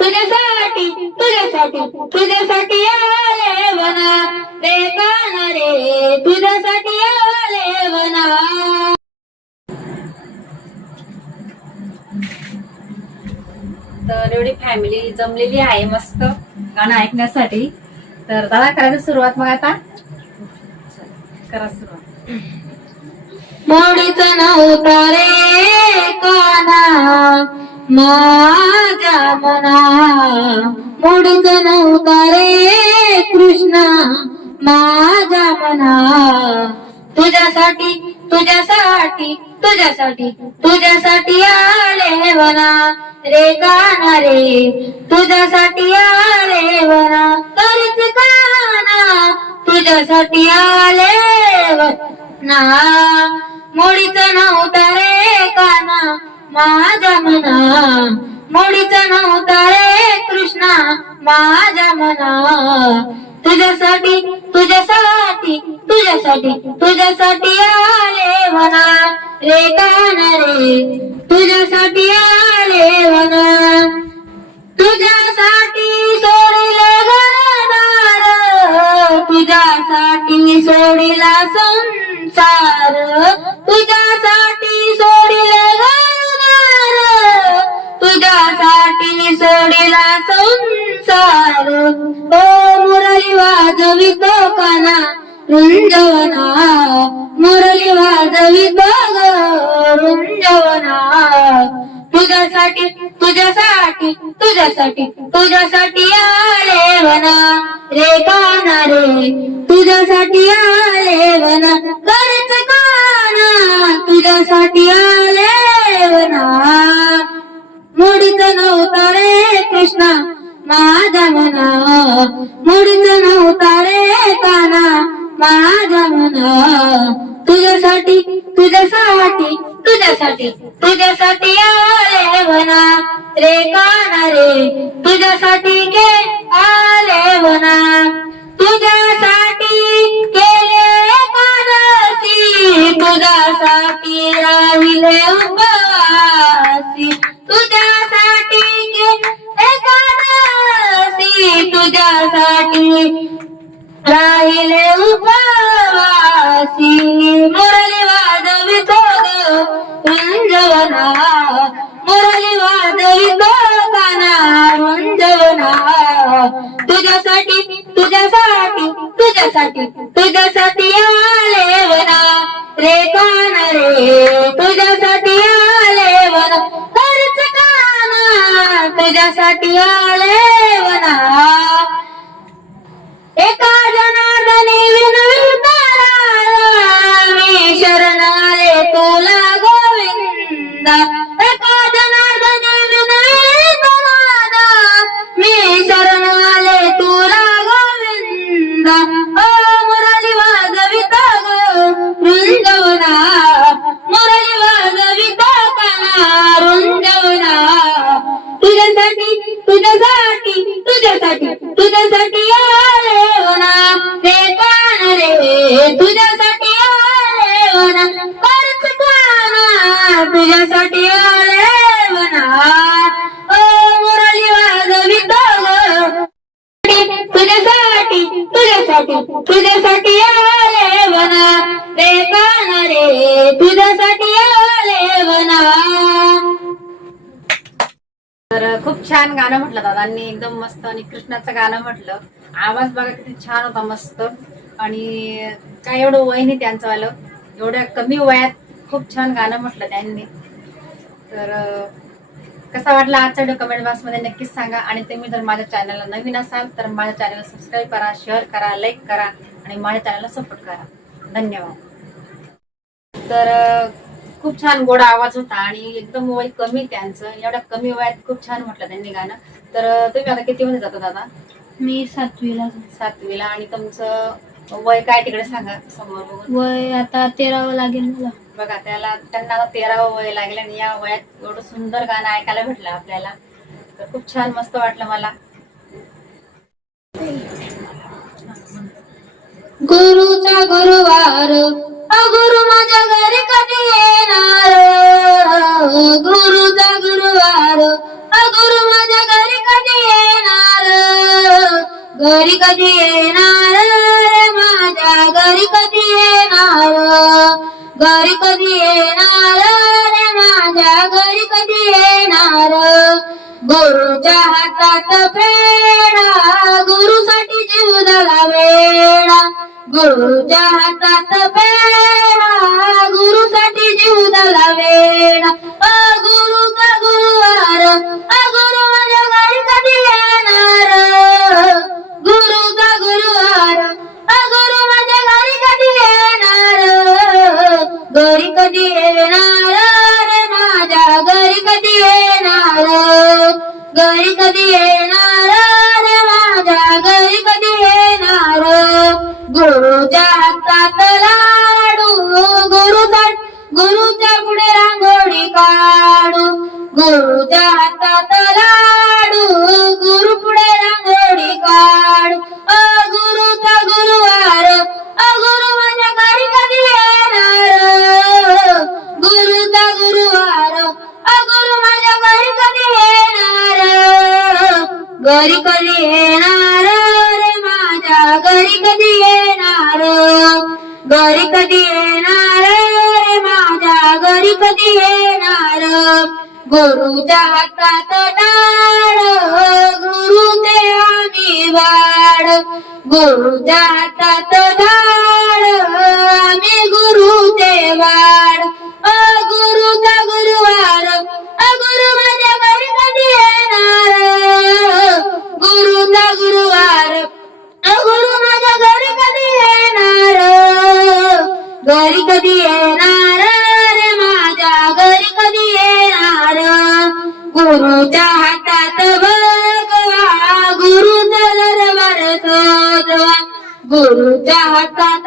तुझ्यासाठी तुझ्यासाठी तुझ्यासाठी आले वना. रे काना रे तुझ्यासाठी आले वना. तर एवढी फॅमिली जमलेली आहे मस्त गाणं ऐकण्यासाठी. तर दादा करायचं सुरुवात मग आता? करा सुरुवात. मोडीच नव्हता रे काना. माझ्या मना मोडीच नव्हता रे कृष्णा. माझ्या मना. तुझ्यासाठी तुझ्यासाठी तुझ्यासाठी तुझ्यासाठी आले वना रे काना रे तुझ्यासाठी आले वना करीच काना तुझ्यासाठी आले वना मोडीच नव्हता रे काना माझ्या मना. मोडीच नव्हता रे कृष्णा. माझ्या मना तुझ्यासाठी तुझ्यासाठी तुझ्यासाठी तुझ्यासाठी आले वना रे काना रे तुझ्यासाठी आले वना तुझ्यासाठी सोडिले घरदार तुझ्यासाठी सोडिला संसार. तुझ्या तुझ्यासाठी तुझ्यासाठी तुझ्यासाठी तुझ्यासाठी आले वना रे काना रे. तुझ्यासाठी आले वना करच काना. तुझ्यासाठी आले वना. मुडीच नव्हता रे कृष्णा माझ्या मना. मुडीच नव्हता रे काना माझ्या मना. तुझ्यासाठी तुझ्यासाठी तुझ्यासाठी तुझ्यासाठी तुझ्यासाठी राहिले उपवासी तुझ्यासाठी केले तुझ्यासाठी राहिले उपवासी. मुरली वाजवितो रुंजवना मुरली वाजवितो काना रुंजवना तुझ्यासाठी तुझ्यासाठी तुझ्यासाठी तुझ्यासाठी तुझ्यासाठी तर खूप छान गाणं म्हटलं दादांनी. एकदम मस्त आणि कृष्णाचं गाणं म्हटलं. आवाज बघा किती छान होता मस्त. आणि काय एवढं वय नाही त्यांचं आलं एवढ्या कमी वयात खूप छान गाणं म्हटलं त्यांनी. तर कसा वाटला आजचा व्हिडिओ कमेंट बॉक्समध्ये नक्कीच सांगा. आणि तुम्ही जर माझ्या चॅनलला नवीन असाल तर माझ्या चॅनलला सबस्क्राईब करा शेअर करा लाईक करा आणि माझ्या चॅनलला सपोर्ट करा. धन्यवाद. तर खूप छान गोड आवाज होता आणि एकदम वय कमी त्यांचं. एवढ्या कमी वयात खूप छान म्हटलं त्यांनी गाणं. तर तुम्ही आता किती मध्ये जाता दादा? मी सातवीला सातवीला. आणि तुमचं वय काय तिकडे सांगा समोर बघून. वय आता तेरावं लागेल मला. बघा त्याला त्यांना आता तेरावं वय लागलं आणि या वयात एवढं सुंदर गाणं ऐकायला भेटलं आपल्याला. तर खूप छान मस्त वाटलं मला. गुरुचा गुरुवार गुरु माझ्या घरी कधी येणार? गुरुचा गुरुवार गुरु माझ्या घरी कधी येणार? घरी कधी येणार माझ्या? घरी कधी येणार? घरी कधी येणार रे माझ्या? घरी कधी येणार? गुरुच्या हातात फेडा गुरुसाठी जीव दला वेळा गुरुच्या हातात पेढा गुरुसाठी जीव झाला वेळा अ गुरुचा गुरुवार अ गुरु माझ्या घरी कधी येणार गुरुचा गुरुवार अ गुरु माझ्या घरी कधी येणार. घरी कधी येणार रे माझ्या? घरी कधी येणार? घरी कधी येणार गुरुच्या हातात लाडू गुरु पुढे रांगोळी काढू. अ गुरुचा गुरुवार अ गुरु माझ्या घरी कधी येणार? गुरुचा गुरुवार अ गुरु माझ्या घरी कधी येणार? घरी कधी येणार रे माझ्या? घरी कधी येणार? घरी कधी येणार रे माझ्या? घरी कधी येणार? गुरुच्या हातात टाळ गुरुचे आम्ही वाड गुरुच्या हातात धाड आम्ही गुरुचे वाड अ गुरुचा गुरुवार अ गुरु माझ्या घरी कधी येणार गुरुचा गुरुवार अ गुरु माझ्या घरी कधी येणार? घरी कधी येणार? गुरु गुरुच्या हातात